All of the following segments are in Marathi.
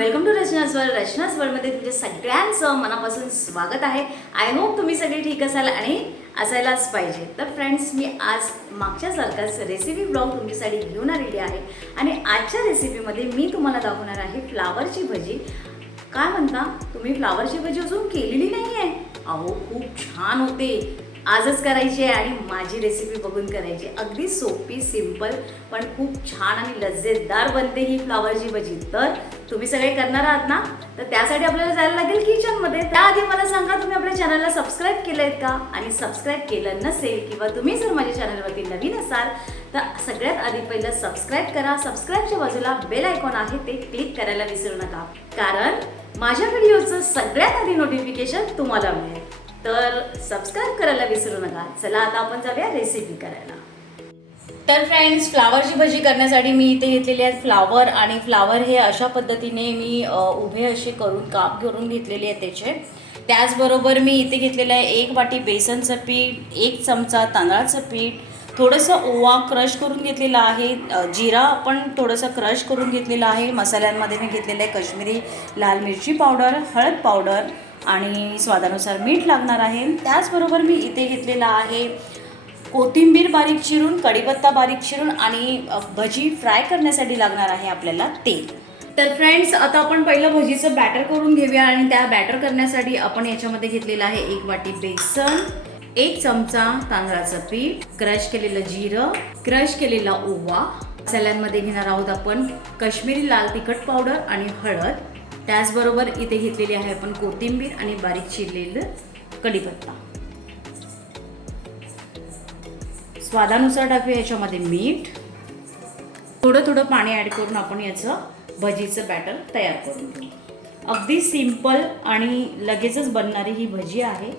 वेलकम टू रचनाच वर्ल्ड. रचनाच वर्ल्डमध्ये तुमच्या सगळ्यांचं मनापासून स्वागत आहे. आय होप तुम्ही सगळे ठीक असाल आणि असायलाच पाहिजे. तर फ्रेंड्स मी आज मागच्या सारखाच रेसिपी ब्लॉग तुमच्यासाठी घेऊन आलेली आहे. आणि आजच्या रेसिपीमध्ये मी तुम्हाला दाखवणार आहे फ्लावरची भजी. काय म्हणता? तुम्ही फ्लावरची भजी अजून केलेली नाही आहे अहो खूप छान होते. आजच करायची आहे आणि माझी रेसिपी बघून करायची अगदी सोपी सिंपल पण खूप छान आणि लज्जेदार बनते ही फ्लावरची भजी. तर तुम्ही सगळे करणार आहात ना? तर त्यासाठी आपल्याला जायला लागेल किचनमध्ये त्याआधी मला सांगा तुम्ही आपल्या चॅनलला सबस्क्राईब केलं आहेत का? आणि सबस्क्राईब केलं नसेल किंवा तुम्ही जर माझ्या चॅनलवरती नवीन असाल तर सगळ्यात आधी पहिलं सबस्क्राईब करा. सबस्क्राईबच्या बाजूला बेल आयकॉन आहे ते क्लिक करायला विसरू नका. कारण माझ्या व्हिडिओचं सगळ्यात आधी नोटिफिकेशन तुम्हाला मिळेल. तर सबस्क्राईब करायला विसरू नका. चला आता आपण जाऊया रेसिपी करायला. तर फ्रेंड्स फ्लावरची भजी करण्यासाठी मी इथे घेतलेली आहेत फ्लावर आणि फ्लावर हे अशा पद्धतीने मी उभे असे करून काप करून घेतलेले आहे त्याचे. त्याचबरोबर मी इथे घेतलेलं आहे एक वाटी बेसनचं पीठ एक चमचा तांदळाचं पीठ थोडंसं ओवा क्रश करून घेतलेला आहे जिरा पण थोडंसं क्रश करून घेतलेलं आहे. मसाल्यांमध्ये मी घेतलेलं आहे कश्मीरी लाल मिरची पावडर हळद पावडर आणि स्वादानुसार मीठ लागणार आहे. त्याचबरोबर मी इथे घेतलेला आहे कोथिंबीर बारीक चिरून कढीपत्ता बारीक चिरून आणि भजी फ्राय करण्यासाठी लागणार आहे आपल्याला तेल. तर फ्रेंड्स आता आपण पहिलं भजीचं बॅटर करून घेऊया आणि त्या बॅटर करण्यासाठी आपण याच्यामध्ये घेतलेलं आहे एक वाटी बेसन एक चमचा तांदळाचं पीठ क्रश केलेलं जिरं क्रश केलेला ओवा. मसाल्यांमध्ये घेणार आहोत आपण काश्मीरी लाल तिखट पावडर आणि हळद. त्याचबरोबर इथे घेतलेली आहे आपण कोथिंबीर आणि बारीक चिरलेलं कढीपत्ता. स्वादानुसार टाकूया याच्यामध्ये मीठ. थोडं थोडं पाणी ॲड करून आपण याचं भजीचं बॅटर तयार करून घेऊ अगदी सिंपल आणि लगेचच बनणारी ही भजी आहे.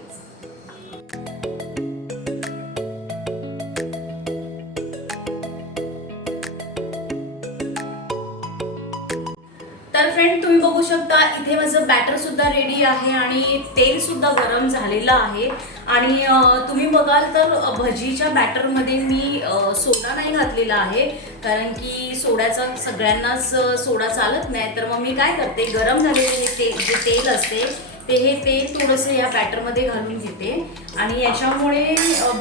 तर फ्रेंड तुम्ही बघू शकता इथे माझं बॅटर सुद्धा रेडी आहे आणि तेल सुद्धा गरम झालेलं आहे. आणि तुम्ही बघाल तर भजीच्या बॅटरमध्ये मी सोडा नाही घातलेला आहे. कारण की सोड्याचा सगळ्यांनाच सोडा चालत नाही. तर मग मी काय करते गरम झालेले हे ते जे तेल असते ते हे तेल थोडंसं या बॅटरमध्ये घालून घेते. आणि याच्यामुळे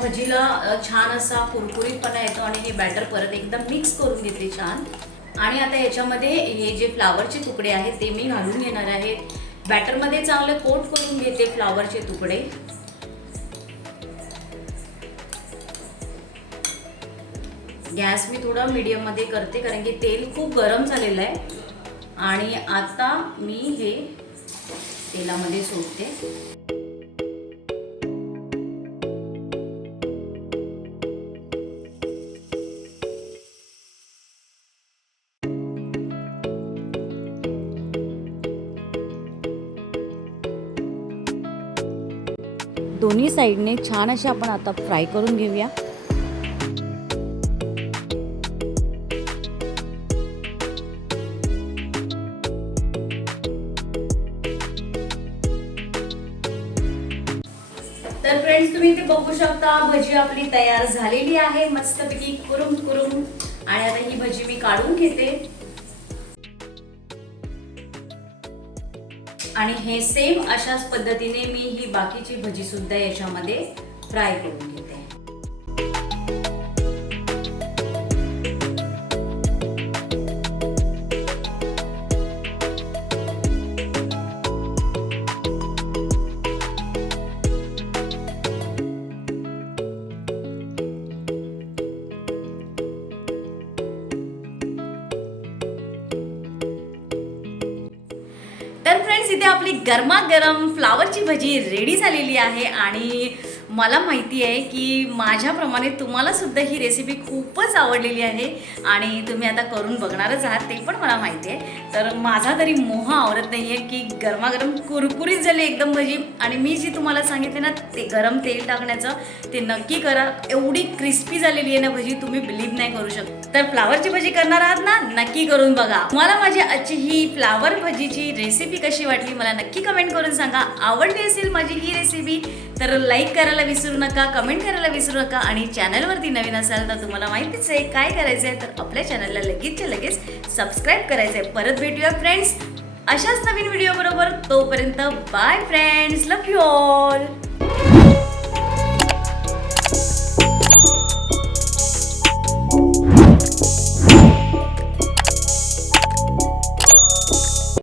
भजीला छान असा कुरकुरीतपणा येतो आणि हे बॅटर परत एकदम मिक्स करून घेते छान. आणि आता याच्यामध्ये हे जे फ्लावरचे तुकडे आहेत ते मी घालून घेणार आहे. बॅटरमध्ये चांगलं कोट करून घेते फ्लावरचे तुकडे. गॅस मी थोडा मीडियममध्ये करते कारण की तेल खूप गरम झालेलं आहे. आणि आता मी हे तेलामध्ये सोडते. दोन्ही साईडने छान असे आपण आता फ्राय करून घेऊया. तर फ्रेंड्स तुम्ही इथे बघू शकता भजी आपली तयार झालेली आहे. मस्तपैकी कुरुम कुरुम आणि आता ही भजी मी काढून घेते. आणि हे सेम अशाच पद्धतीने मी ही बाकीची भजी सुद्धा याच्यामध्ये फ्राय करून घेते इथे आपली गरमागरम फ्लावरची भजी रेडी झालेली आहे आणि मला माहिती आहे की माझ्याप्रमाणे तुम्हालासुद्धा ही रेसिपी खूपच आवडलेली आहे आणि तुम्ही आता करून बघणारच आहात ते पण मला माहिती आहे. तर माझा तरी मोह आवडत नाही आहे की गरमागरम कुरकुरीत झाली एकदम भजी आणि मी जी तुम्हाला सांगितले ना ते गरम तेल टाकण्याचं ते नक्की करा. एवढी क्रिस्पी झालेली आहे ना भजी तुम्ही बिलीव्ह नाही करू शकत. तर फ्लावरची भजी करणार आहात ना? नक्की करून बघा. मला माझी आजची ही फ्लावर भजीची रेसिपी कशी वाटली मला नक्की कमेंट करून सांगा. आवडली असेल माझी ही रेसिपी तर लाईक करायला विसरू नका कमेंट करायला विसरू नका आणि चॅनलवरती नवीन असाल तर तुम्हाला माहितीच आहे काय करायचं आहे तर आपल्या चॅनलला लगेचच्या लगेच सबस्क्राईब करायचं आहे परत भेटूया फ्रेंड्स अशाच नवीन व्हिडिओ बरोबर तोपर्यंत bye friends love you all